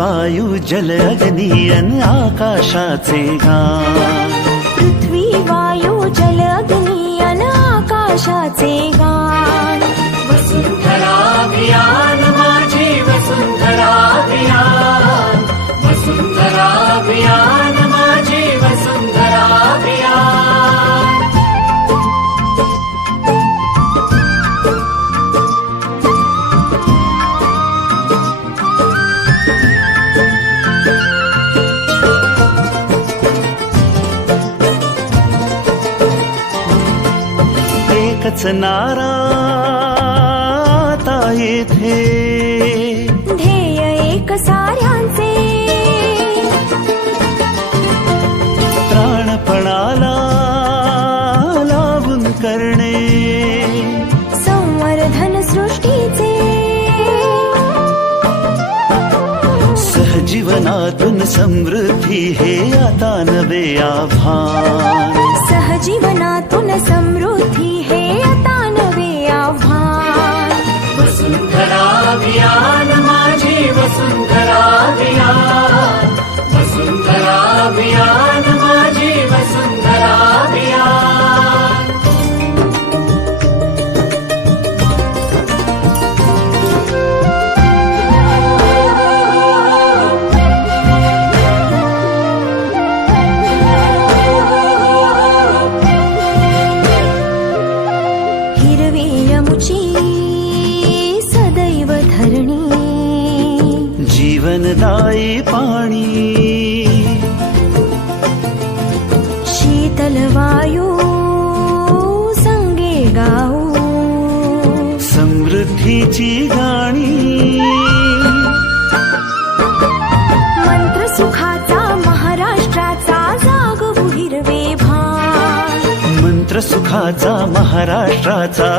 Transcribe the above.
वायू जल अग्नी अन आकाशाचे गान। पृथ्वी वायू जल अग्नी अन आकाशाचे गान। वसुंधरा अभियान माझी वसुंधरा अभियान, वसुंधरा अभियान माझी वसुंधरा अभियान। एकच नारा आता येथे, ध्येय एक साऱ्यांचे। प्राणपणाला लावून करणे संवर्धन सृष्टीचे। सहजीवनातून समृद्धी हे आता नवे आव्हान। सहजीवनातून समृद्धी हे आता नवे आव्हान। वसुंधरा अभियान माझी वसुंधरा अभियान, वसुंधरा अभियान माझी वसुंधरा अभियान। हिरवी यमुची सदैव धरणी, जीवनदायी पाणी। शीतल वायू संगे गाऊ, समृद्धीची गाणी। मंत्र सुखाचा महाराष्ट्राचा जागवू हिरवे भान। मंत्र सुखाचा महाराष्ट्राचा